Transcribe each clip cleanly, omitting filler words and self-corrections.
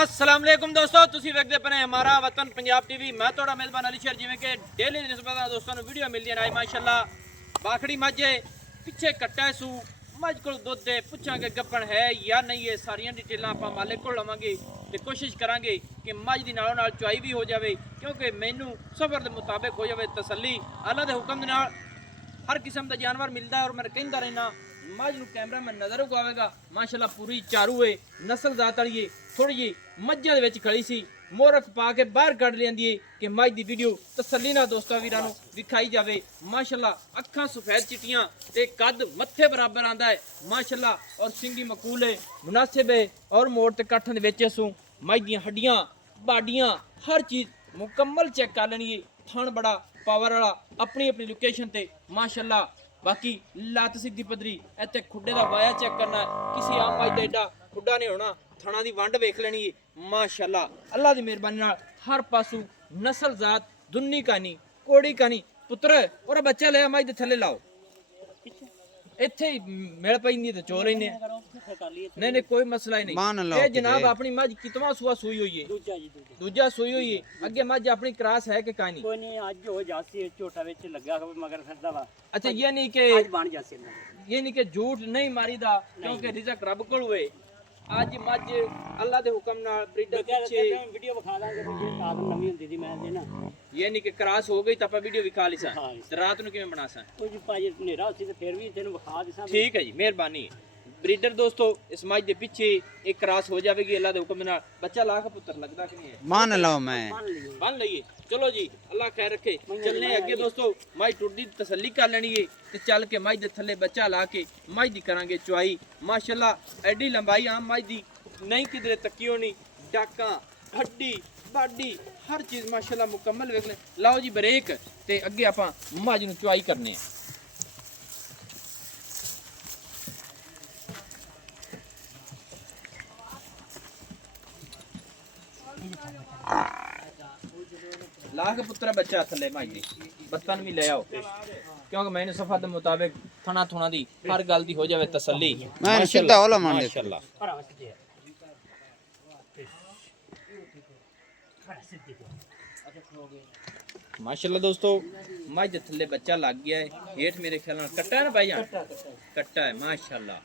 अस्सलाम वालेकुम दोस्तों, ਤੁਸੀਂ ਵੇਖਦੇ ਪਏ हमारा वतन पंजाब टीवी। मैं ਤੁਹਾਡਾ ਮੇਜ਼ਬਾਨ ਅਲੀ ਸ਼ੇਰ। ਜਿਵੇਂ ਕਿ ਡੇਲੀ ਨਿਸਬਤਾਂ ਦੋਸਤਾਂ ਨੂੰ ਵੀਡੀਓ ਮਿਲਦੀ ਹੈ ਮਾਸ਼ਾਅੱਲਾ। ਬਾਖੜੀ ਮੱਝੇ ਪਿੱਛੇ ਕੱਟਾ ਸੂ ਮੱਝ ਕੋਲ ਦੁੱਧ ਦੇ ਪੁੱਛਾਂਗੇ ਗੱਪਣ ਹੈ ਜਾਂ ਨਹੀਂ। ਇਹ ਸਾਰੀਆਂ ਡਿਟੇਲਾਂ ਆਪਾਂ ਮਾਲਿਕ ਕੋਲ ਲਵਾਂਗੇ ਤੇ ਕੋਸ਼ਿਸ਼ ਕਰਾਂਗੇ ਕਿ ਮੱਝ ਦੀ ਨਾਲੋਂ ਨਾਲ ਚੁਆਈ ਵੀ ਹੋ ਜਾਵੇ, ਕਿਉਂਕਿ ਮੈਨੂੰ ਸਬਰ ਦੇ ਮੁਤਾਬਕ ਹੋ ਜਾਵੇ ਤਸੱਲੀ। ਅੱਲਾ ਦੇ ਹੁਕਮ ਦੇ ਨਾਲ हर किस्म का जानवर मिलता है और मैं कहता रहना मझ नूं कैमरा में नज़र उगावेगा। माशाअल्लाह पूरी चारू है, नस्ल जात वाली है। थोड़ी जी मझां दे विच खड़ी सी, मोरख पा के बाहर कढ लैंदी है कि मझ दी वीडियो तसल्ली नाल दोस्तां वीरां नूं विखाई जावे। माशाअल्लाह अखां सफेद चिट्टियां ते कद मत्थे बराबर आंदा है माशाअल्लाह, और सिंगी मकूल है, मुनासिब है और मोड़ ते काठां दे विच असू मझ दीयां हड्डियां बाडियां हर चीज़ मुकम्मल चेक कर लैनी है। थण बड़ा पावर वाला अपनी अपनी लोकेशन ते माशाअल्लाह। बाकी लत्त सीधी पदरी इत्थे खुड्डे दा वाया चेक करना, किसी आम मझ दा एडा खुड्डा नहीं होना। थणा दी वंड वेख लेनी है माशाअल्लाह। अल्लाह दी मेहरबानी नाल हर पासू नस्ल जात दुन्नी कानी कोड़ी कानी पुत्र और बच्चा ले मझ दे थल्ले लाओ, ਇੱਥੇ ਮਿਲ ਪੈਂਦੀ ਤੇ ਚੋ ਲੈਨੇ। ਨਹੀਂ ਨਹੀਂ ਕੋਈ ਮਸਲਾ ਹੀ ਨਹੀਂ। ਇਹ ਜਨਾਬ ਆਪਣੀ ਮੱਝ ਕਿਤਵਾ ਸੂਆ ਸੂਈ ਹੋਈ ਹੈ? ਦੂਜਾ ਸੂਈ ਹੋਈ ਹੈ। ਅੱਗੇ ਮੱਝ ਆਪਣੀ ਕ੍ਰਾਸ ਹੈ ਕਿ ਕਾਨੀ? ਕੋਈ ਨਹੀਂ, ਅੱਜ ਹੋ ਜਾਸੀ ਝੋਟਾ ਵਿੱਚ ਲੱਗਾ ਮਗਰ ਫਿਰਦਾ ਵਾ। ਅੱਛਾ ਇਹ ਨਹੀਂ ਕਿ ਅੱਜ ਬਣ ਜਾਸੀ ਇਹ ਨਹੀਂ ਕਿ ਝੂਠ ਨਹੀਂ ਮਾਰੀਦਾ, ਕਿਉਂਕਿ ਰਿਜ਼ਕ ਰੱਬ ਕੋਲ ਹੋਏ। ਅੱਜ ਮੱਝ ਅੱਲਾ ਦੇ ਹੁਕਮ ਨਾਲ ਬਰੀਡਰ ਪਿੱਛੇ ਵੀਡੀਓ ਵਿਖਾ ਦਾਂਗੇ ਵੀ ਇਹ ਕਾਦਮ ਨਵੀਂ ਹੁੰਦੀ ਸੀ ਮੈਂ ਦੇ ਨਾ। ਇਹ ਨਹੀਂ ਕਿ ਕ੍ਰਾਸ ਹੋ ਗਈ ਤਾਂ ਆਪਾਂ ਵੀਡੀਓ ਵਿਖਾ ਲਈ ਸਾਂ ਤੇ ਰਾਤ ਨੂੰ ਕਿਵੇਂ ਬਣਾ ਸਾਂ? ਕੋਈ ਜੀ ਭਾਜੀ ਹਨੇਰਾ ਸੀ ਤੇ ਫਿਰ ਵੀ ਤੈਨੂੰ ਵਿਖਾ ਦਿਸਾਂ। ਠੀਕ ਹੈ ਜੀ, ਮਿਹਰਬਾਨੀ। ब्रीडर दोस्तों इस मझ के पीछे एक क्रॉस हो जाएगी अल्लाह के हुक्म नाल। बच्चा लाख पुत्र लगता कि नहीं है? मान लो मैं मान लइए। चलो जी अल्लाह खैर रखे। चलने अगे दोस्तों मझ टुरदी तसल्ली कर लेनी है ते चल के मझ दे थल्ले बच्चा ला के मझ दी करांगे चुआई। माशाअल्लाह एडी लंबाई आम मझ दी नहीं किधरे तकी होनी, डाका हड्डी बाडी हर चीज माशाअल्लाह मुकम्मल वेख ले। लाओ जी ब्रेक ते अगे आपां मझ नूं चुआई करने हैं। लाख पुत्र बच्चा थले मझ दी बर्तन भी ले आओ, क्योंकि मैंने सफा के मुताबिक थना थुना दी हर गल दी हो जावे तसल्ली। मैं सीधा होला मान दे माशाअल्लाह माशाअल्लाह। दोस्तों मझ दे थले बच्चा लग गया है, हेठ मेरे ख्याल नाल कट्टा है ना भाई जान? कट्टा है माशाअल्लाह।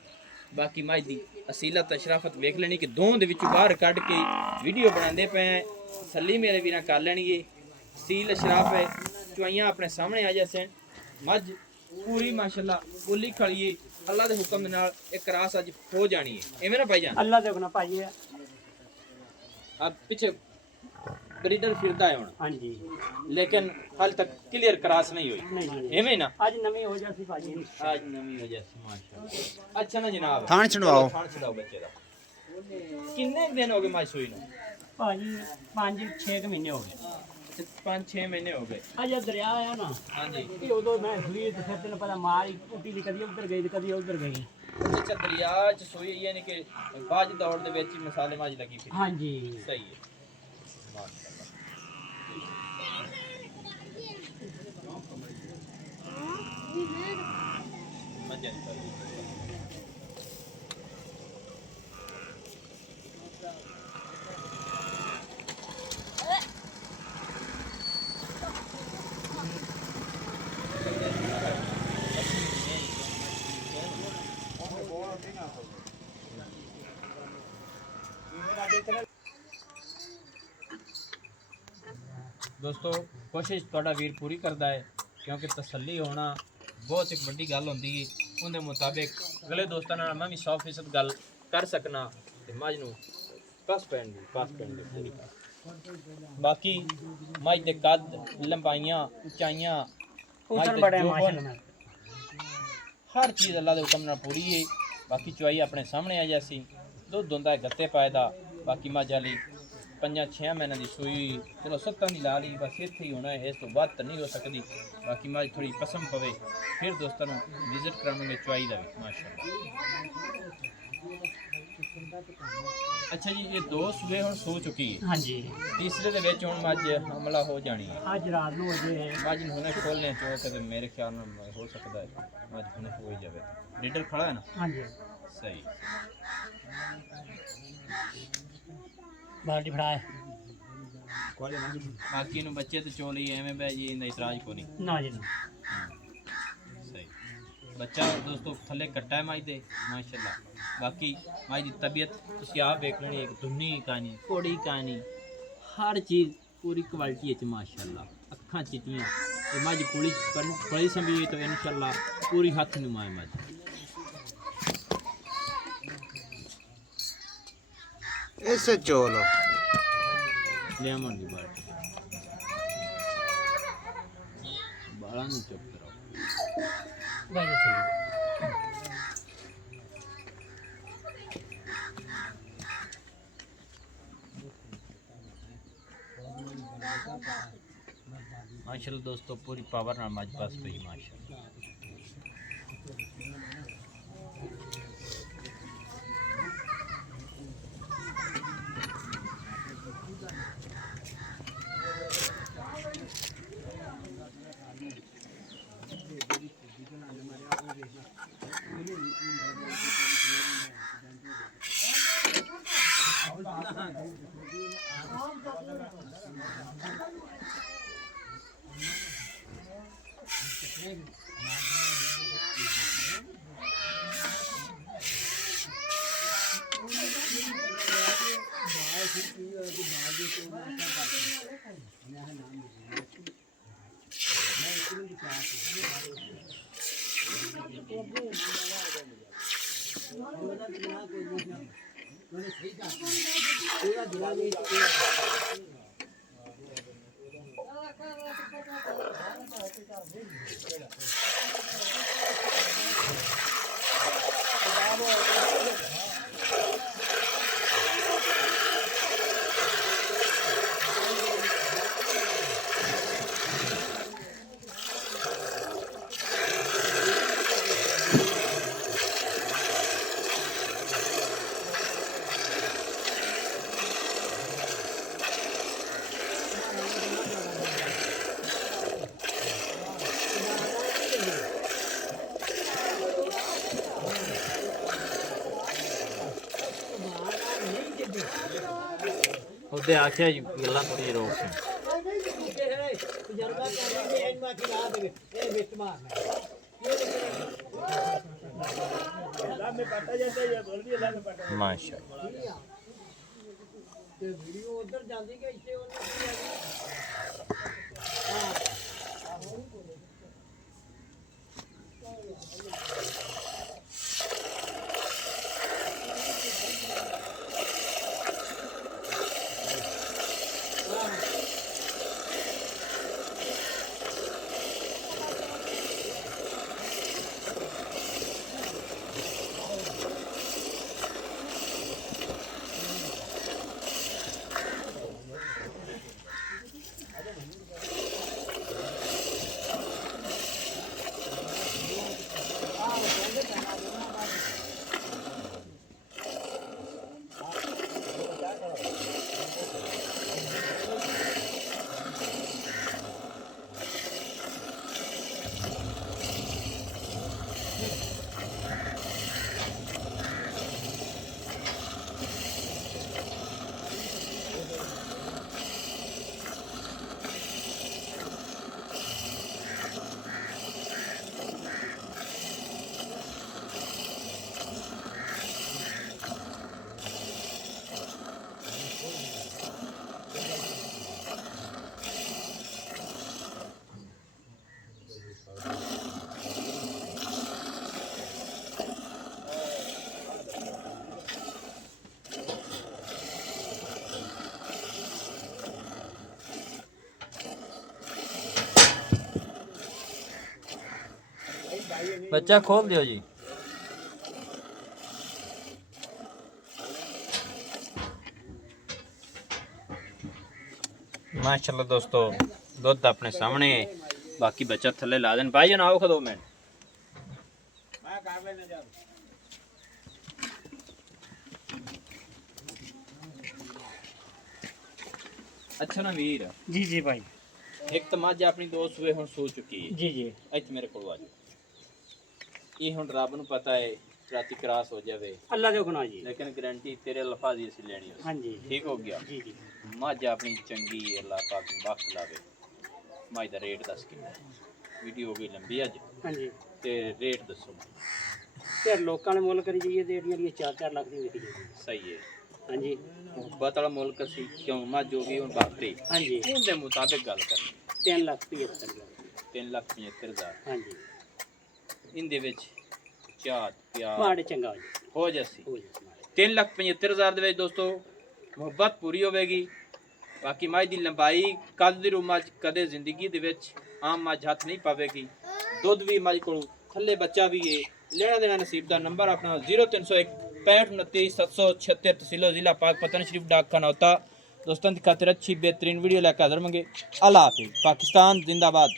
बाकी मझ दी असीलत अशराफत वेख लेनी कि दों दे विचों बाहर कढ के वीडियो बनांदे पे तसल्ली मेरे वीरां कर लेनी है। सील अशराफ है, चुआइयां अपने सामने आ जासे। मझ पूरी माशाअल्लाह बोली खड़ी है। अल्लाह दे हुक्म नाल एक क्रास अज हो जानी है, एवें ना भाई जान? अल्लाह दे हुक्म भाई है। अब पीछे ब्रीडर फिरदा है हुण। हां जी, लेकिन हाल तक क्लियर क्रास नहीं हुई। नहीं एवें ना आज नवी हो जासी भाजी। आज नवी हो जासी माशाअल्लाह। अच्छा ना जनाब थान छड़वाओ। थान छड़ाओ बच्चे दा। कितने दिन हो गए मझ सूई नूं? भाजी 5-6 महीने हो गए। 5-6 महीने हो गए। आज दरिया आया ना। हाँ जी। कि उदो मैं हुई तो फिर तेन पता मार टूटी दी, कदी उधर गई कदी उधर गई। अच्छा दरिया च सोई यानी कि बाज दौड़ दे विच मसाले माज लगी फिर। हां जी सही है माशाल्लाह। मजा नहीं। दोस्तों कोशिश थोड़ा वीर पूरी करता है, क्योंकि तसल्ली होना बहुत एक बड़ी गल होंदी है। उनके मुताबिक अगले दोस्तों नाल मैं भी 100% गल कर सकना ते मझ नूं पास पैण दी पूरी। बाकी मझ दे कद लंबाइयां उचाइयां उधर बड़े माशाअल्लाह हर चीज़ अल्लाह दे हुक्म नाल पूरी है। बाकी चुआई अपने सामने आ जासी, दुध होंदा है गत्ते पाए दा। बाकी मझ वाली 5-6 महीने की सूई, चलो 7 की ला ली, बस इत्थे ही होना है, इस तो बाद तो नहीं हो सकती। बाकी मझ थोड़ी पसंद पवे फिर दोस्तों विजिट करांगे चुआई का भी माशाअल्लाह। अच्छा जी ये 2 सूबे हुण सो चुकी है। हां जी, तीसरे दे विच हुण मझ हमला हो जानी है। आज रात नु हो जे मझ हुणे खोलने चो ते मेरे ख्याल नाल हो सकता है मझ हुणे हो जावे। लीडर खड़ा है ना? हां जी सही। ਬਾਲਟੀ ਫੜਾਏ ਬਾਕੀ ਨੂੰ ਬੱਚੇ ਤੇ ਚੋਲੀ ਐਵੇਂ ਬੈ ਜੀ ਇਹਦਾ ਇਤਰਾਜ਼ ਕੋਈ ਨਹੀਂ ਨਾ ਜੀ ਨਾ ਸਹੀ ਬੱਚਾ ਦੋਸਤੋ ਥੱਲੇ ਕੱਟਾ ਹੈ ਮਾਈ ਦੇ ਮਾਸ਼ਾਅੱਲਾ ਬਾਕੀ ਮਾਈ ਦੀ ਤਬੀਅਤ ਤੁਸੀਂ ਆਪ ਵੇਖ ਲੈਣੀ ਇੱਕ ਦੁੰਨੀ ਕਹਾਣੀ ਕੋੜੀ ਕਹਾਣੀ ਹਰ ਚੀਜ਼ पूरी क्वालिटी है माशाल्लाह अखा चिटियाँ ये मज पुली बड़ी संभी तो इंशाल्लाह पूरी हाथ नुमाए मज ऐसे चोलो लेमन की बात बाला नहीं चुप कराओ बाजा चलो माशाल्लाह दोस्तों पूरी पावर ना मज पास पई माशाल्लाह ਉਹਦੇ ਆਖਿਆ ਜੀ ਗੱਲਾਂ ਥੋੜੀ ਰੋਕ ਸੀ ਤਜਰਬਾ ਕਰਨੀ ਤੇ ਇਹਨੂੰ ਆਖੀ ਲਾ ਦੇ ਇਹ ਵਿੱਚ ਮਾਰਨਾ ਮਾਸ਼ਾਅੱਲਾ ਤੇ ਵੀਡੀਓ ਉਧਰ ਜਾਂਦੀ ਕਿ ਇੱਥੇ ਬੱਚਾ ਖੋਲ ਦਿਓ ਜੀ माशाल्लाह दोस्तों दुध अपने सामने बाकी बच्चा थले ला देन भाई जनाओ खो 2 मिनट अच्छा ना वीर जी जी भाई एक तो मज अपनी 2 सूए हुण सो चुकी है जी जी इत्थे मेरे को आ जाओ ये हुण रब नूं पता है ਰਾਤੀ ਕ੍ਰਾਸ ਹੋ ਜਾਵੇ ਅੱਲਾ ਦੇ ਹੁਕਮ ਜੀ। ਲੇਕਿਨ ਗਾਰੰਟੀ ਤੇਰੇ ਅਲਫਾਜ਼ ਹੀ ਅਸੀਂ ਲੈਣੀ ਉਸ ਹਾਂਜੀ ਠੀਕ ਹੋ ਗਿਆ ਜੀ ਜੀ ਮੱਝ ਆਪਣੀ ਚੰਗੀ ਅੱਲਾ ਪਾਕ ਬਖਸ਼ ਲਾਵੇ ਮੱਝ ਦਾ ਰੇਟ ਦੱਸ ਕਿੰਨਾ ਵੀਡੀਓ ਹੋ ਗਈ ਲੰਬੀ ਅੱਜ ਹਾਂਜੀ ਤੇ ਰੇਟ ਦੱਸੋ ਤੇ ਲੋਕਾਂ ਨੇ ਮੁੱਲ ਕਰੀ ਜਾਈਏ ਤੇ ਜਿਹੜੀਆਂ 4-4 ਲੱਖ ਦੀ ਵਿਕੀ ਜਾਂਦੀ ਸਹੀ ਹੈ ਹਾਂਜੀ ਮੁਹੱਬਤ ਵਾਲਾ ਮੁਲਕ ਸੀ ਕਿਉਂ ਮੱਝ ਹੋ ਗਈ ਹੁਣ ਬਾਕਰੀ ਹਾਂਜੀ ਉਹਦੇ ਮੁਤਾਬਿਕ ਗੱਲ ਕਰਨੀ 3,75,000 3,75,000 ਹਾਂਜੀ ਇਹਦੇ ਵਿੱਚ ਚਾਟ ਪਿਆਰ ਮਾੜੇ ਚੰਗਾ ਹੋ ਜਾਸੀ ਹੋ ਜਾਏ 3,75,000 ਦੇ ਵਿੱਚ ਦੋਸਤੋ ਮੁਹੱਬਤ ਪੂਰੀ ਹੋਵੇਗੀ ਬਾਕੀ ਮੱਝ ਦੀ ਲੰਬਾਈ ਕੱਦ ਦੀ ਰੂਮਾਂ 'ਚ ਕਦੇ ਜ਼ਿੰਦਗੀ ਦੇ ਵਿੱਚ ਆਮ ਮੱਝ ਹੱਥ ਨਹੀਂ ਪਾਵੇਗੀ ਦੁੱਧ ਵੀ ਮੱਝ ਕੋਲ ਥੱਲੇ ਬੱਚਾ ਵੀ ਹੈ ਲੈਣਾ ਦੇਣਾ ਨਸੀਬ ਦਾ ਨੰਬਰ ਆਪਣਾ 0301 6529 776 तहसीलो जिला पाक पतन शरीफ डाक खाना होता दोस्तों की खातिर अच्छी बेहतरीन वीडियो लेकर हाजिर होंगे अल्लाह हाफिज़ पाकिस्तान जिंदाबाद।